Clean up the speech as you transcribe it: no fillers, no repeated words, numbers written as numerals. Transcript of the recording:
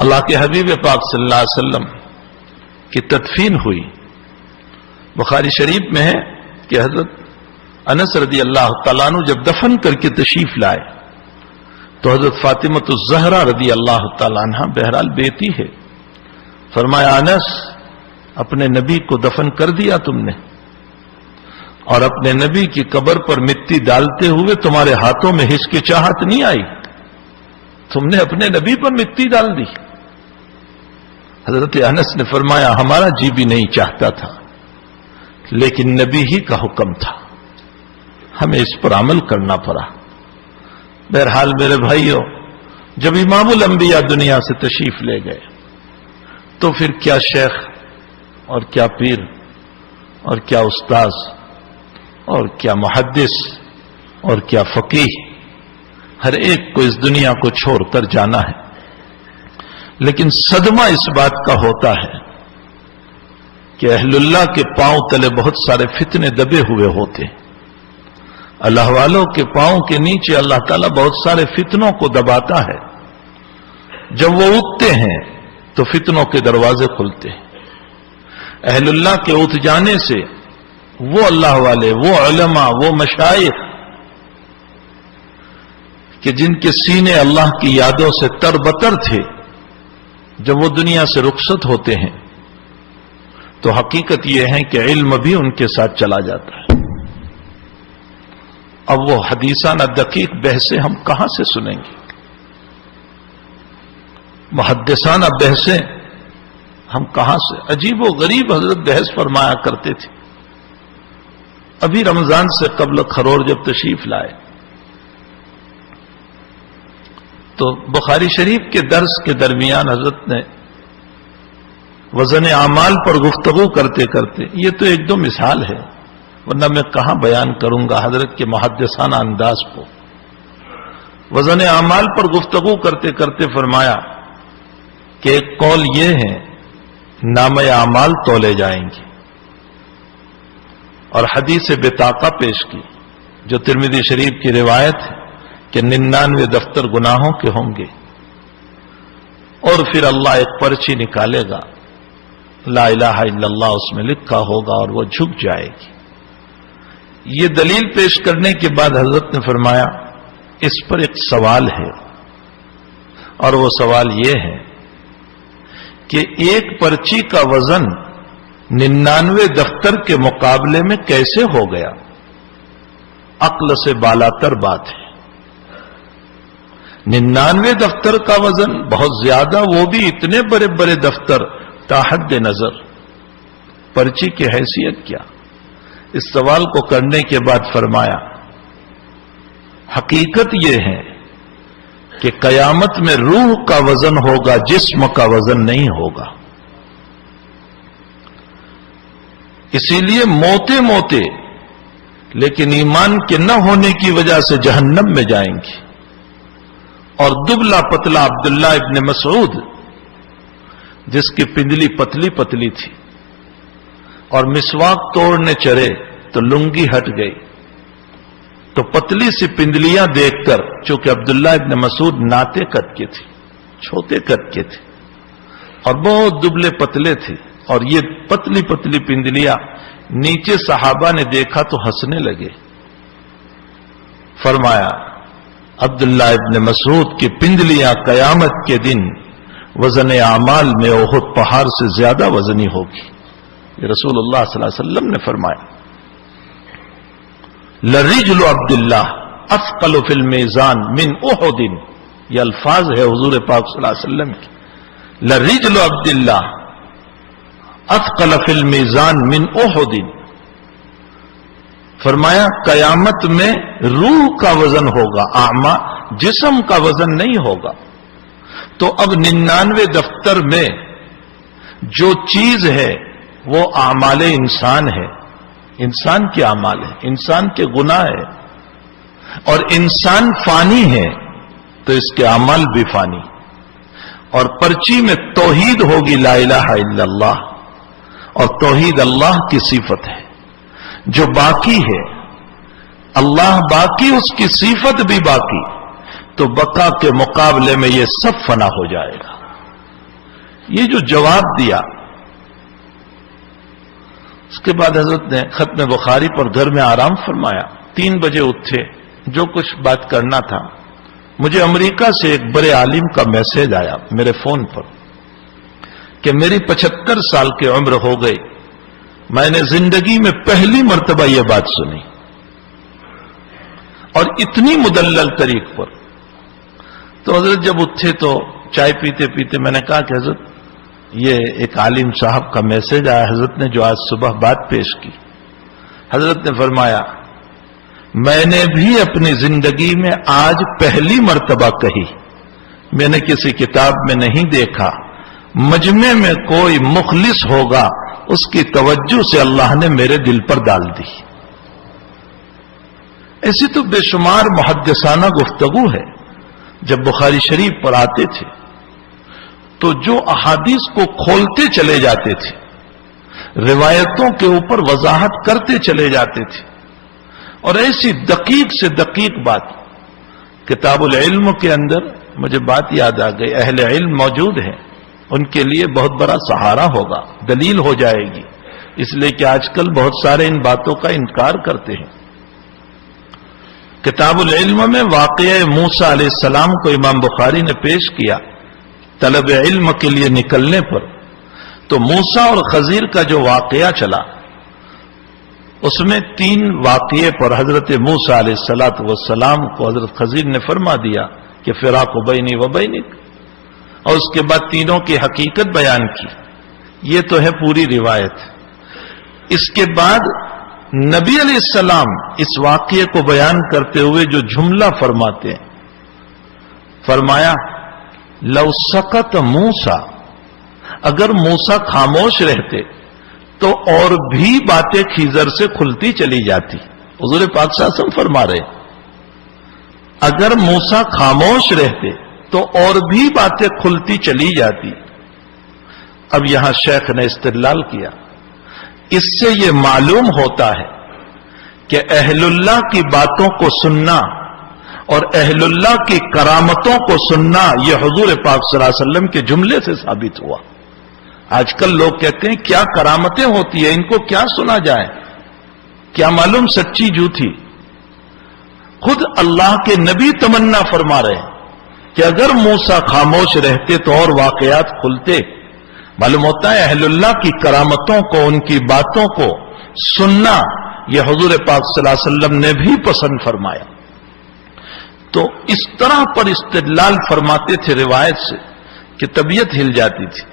اللہ کے حبیب پاک صلی اللہ علیہ وسلم کی تدفین ہوئی. بخاری شریف میں ہے کہ حضرت انس رضی اللہ تعالیٰ عنہ جب دفن کر کے تشریف لائے تو حضرت فاطمۃ الزہرا رضی اللہ تعالیٰ عنہ بہرحال بیٹی ہے، فرمایا انس اپنے نبی کو دفن کر دیا تم نے، اور اپنے نبی کی قبر پر مٹی ڈالتے ہوئے تمہارے ہاتھوں میں ہچکچاہٹ نہیں آئی، تم نے اپنے نبی پر مٹی ڈال دی. حضرت انس نے فرمایا ہمارا جی بھی نہیں چاہتا تھا، لیکن نبی ہی کا حکم تھا، ہمیں اس پر عمل کرنا پڑا. بہرحال میرے بھائیوں، جب امام الانبیاء دنیا سے تشریف لے گئے تو پھر کیا شیخ اور کیا پیر اور کیا استاذ اور کیا محدث اور کیا فقیہ، ہر ایک کو اس دنیا کو چھوڑ کر جانا ہے. لیکن صدمہ اس بات کا ہوتا ہے کہ اہل اللہ کے پاؤں تلے بہت سارے فتنے دبے ہوئے ہوتے ہیں. اللہ والوں کے پاؤں کے نیچے اللہ تعالیٰ بہت سارے فتنوں کو دباتا ہے. جب وہ اٹھتے ہیں تو فتنوں کے دروازے کھلتے ہیں. اہل اللہ کے اٹھ جانے سے وہ اللہ والے، وہ علماء، وہ مشائخ کہ جن کے سینے اللہ کی یادوں سے تر بتر تھے، جب وہ دنیا سے رخصت ہوتے ہیں تو حقیقت یہ ہے کہ علم بھی ان کے ساتھ چلا جاتا ہے. اب وہ حدیثانہ دقیق بحثیں ہم کہاں سے سنیں گے؟ محدثانہ بحثیں ہم کہاں سے؟ عجیب و غریب حضرت بحث فرمایا کرتے تھے. ابھی رمضان سے قبل خرور جب تشریف لائے تو بخاری شریف کے درس کے درمیان حضرت نے وزن اعمال پر گفتگو کرتے کرتے، یہ تو ایک دو مثال ہے ورنہ میں کہاں بیان کروں گا حضرت کے محدثانہ انداز کو، وزن اعمال پر گفتگو کرتے کرتے فرمایا کہ ایک قول یہ ہے نامہ اعمال تولے جائیں گے، اور حدیث بطاقہ پیش کی جو ترمذی شریف کی روایت ہے کہ 99 دفتر گناہوں کے ہوں گے، اور پھر اللہ ایک پرچی نکالے گا، لا الہ الا اللہ اس میں لکھا ہوگا اور وہ جھک جائے گی. یہ دلیل پیش کرنے کے بعد حضرت نے فرمایا اس پر ایک سوال ہے، اور وہ سوال یہ ہے کہ ایک پرچی کا وزن 99 دفتر کے مقابلے میں کیسے ہو گیا؟ عقل سے بالاتر بات ہے. 99 دفتر کا وزن بہت زیادہ، وہ بھی اتنے بڑے بڑے دفتر تاحد نظر، پرچی کی حیثیت کیا؟ اس سوال کو کرنے کے بعد فرمایا حقیقت یہ ہے کہ قیامت میں روح کا وزن ہوگا، جسم کا وزن نہیں ہوگا. اسی لیے موتے موتے لیکن ایمان کے نہ ہونے کی وجہ سے جہنم میں جائیں گے. اور دبلا پتلا عبداللہ ابن مسعود جس کی پنڈلی پتلی پتلی تھی اور مسواک توڑنے چڑھے تو لنگی ہٹ گئی، تو پتلی سی پنڈلیاں دیکھ کر، چونکہ عبداللہ ابن مسعود ناتے قد کے تھے، چھوٹے قد کے تھے اور بہت دبلے پتلے تھے، اور یہ پتلی پتلی پنڈلیاں نیچے صحابہ نے دیکھا تو ہنسنے لگے. فرمایا عبداللہ ابن مسعود کی پنڈلیاں قیامت کے دن وزن اعمال میں احد پہاڑ سے زیادہ وزنی ہوگی. یہ رسول اللہ صلی اللہ علیہ وسلم نے فرمایا. لرجل عبداللہ اثقل فی المیزان من احد، یہ الفاظ ہے حضور پاک صلی اللہ علیہ وسلم کی. لرجل عبداللہ اثقل فی المیزان من احد، فرمایا قیامت میں روح کا وزن ہوگا، اعمال جسم کا وزن نہیں ہوگا. تو اب 99 دفتر میں جو چیز ہے وہ اعمال انسان ہے، انسان کے اعمال ہے، انسان کے گناہ ہے، اور انسان فانی ہے تو اس کے اعمال بھی فانی. اور پرچی میں توحید ہوگی لا الہ الا اللہ، اور توحید اللہ کی صفت ہے. جو باقی ہے اللہ باقی، اس کی صفت بھی باقی، تو بقا کے مقابلے میں یہ سب فنا ہو جائے گا. یہ جو جواب دیا، اس کے بعد حضرت نے ختم بخاری پر گھر میں آرام فرمایا، 3 بجے اٹھے، جو کچھ بات کرنا تھا۔ مجھے امریکہ سے ایک بڑے عالم کا میسج آیا میرے فون پر کہ میری 75 سال کی عمر ہو گئی، میں نے زندگی میں پہلی مرتبہ یہ بات سنی، اور اتنی مدلل طریق پر۔ تو حضرت جب اٹھے تو چائے پیتے پیتے میں نے کہا کہ حضرت یہ ایک عالم صاحب کا میسج آیا، حضرت نے جو آج صبح بات پیش کی۔ حضرت نے فرمایا میں نے بھی اپنی زندگی میں آج پہلی مرتبہ کہی، میں نے کسی کتاب میں نہیں دیکھا، مجمع میں کوئی مخلص ہوگا اس کی توجہ سے اللہ نے میرے دل پر ڈال دی۔ ایسی تو بے شمار محدثانہ گفتگو ہے۔ جب بخاری شریف پر آتے تھے تو جو احادیث کو کھولتے چلے جاتے تھے، روایتوں کے اوپر وضاحت کرتے چلے جاتے تھے، اور ایسی دقیق سے دقیق بات۔ کتاب العلم کے اندر مجھے بات یاد آ گئی، اہل علم موجود ہیں، ان کے لیے بہت بڑا سہارا ہوگا، دلیل ہو جائے گی، اس لیے کہ آج کل بہت سارے ان باتوں کا انکار کرتے ہیں۔ کتاب العلم میں واقعہ موسیٰ علیہ السلام کو امام بخاری نے پیش کیا طلب علم کے لیے نکلنے پر۔ تو موسیٰ اور خضر کا جو واقعہ چلا، اس میں 3 واقعے پر حضرت موسیٰ علیہ السلام کو حضرت خضر نے فرما دیا کہ فراق بینی و بینک، اور اس کے بعد تینوں کی حقیقت بیان کی۔ یہ تو ہے پوری روایت۔ اس کے بعد نبی علیہ السلام اس واقعے کو بیان کرتے ہوئے جو جملہ فرماتے ہیں، فرمایا لو سکت موسیٰ، اگر موسیٰ خاموش رہتے تو اور بھی باتیں خضر سے کھلتی چلی جاتی۔ حضور پاک صلی اللہ علیہ وسلم فرما رہے اگر موسیٰ خاموش رہتے تو اور بھی باتیں کھلتی چلی جاتی۔ اب یہاں شیخ نے استدلال کیا، اس سے یہ معلوم ہوتا ہے کہ اہل اللہ کی باتوں کو سننا اور اہل اللہ کی کرامتوں کو سننا یہ حضور پاک صلی اللہ علیہ وسلم کے جملے سے ثابت ہوا۔ آج کل لوگ کہتے ہیں کیا کرامتیں ہوتی ہیں، ان کو کیا سنا جائے، کیا معلوم سچی جھوٹی۔ خود اللہ کے نبی تمنا فرما رہے ہیں کہ اگر موسیٰ خاموش رہتے تو اور واقعات کھلتے۔ معلوم ہوتا ہے اہل اللہ کی کرامتوں کو، ان کی باتوں کو سننا یہ حضور پاک صلی اللہ علیہ وسلم نے بھی پسند فرمایا۔ تو اس طرح پر استدلال فرماتے تھے روایت سے کہ طبیعت ہل جاتی تھی۔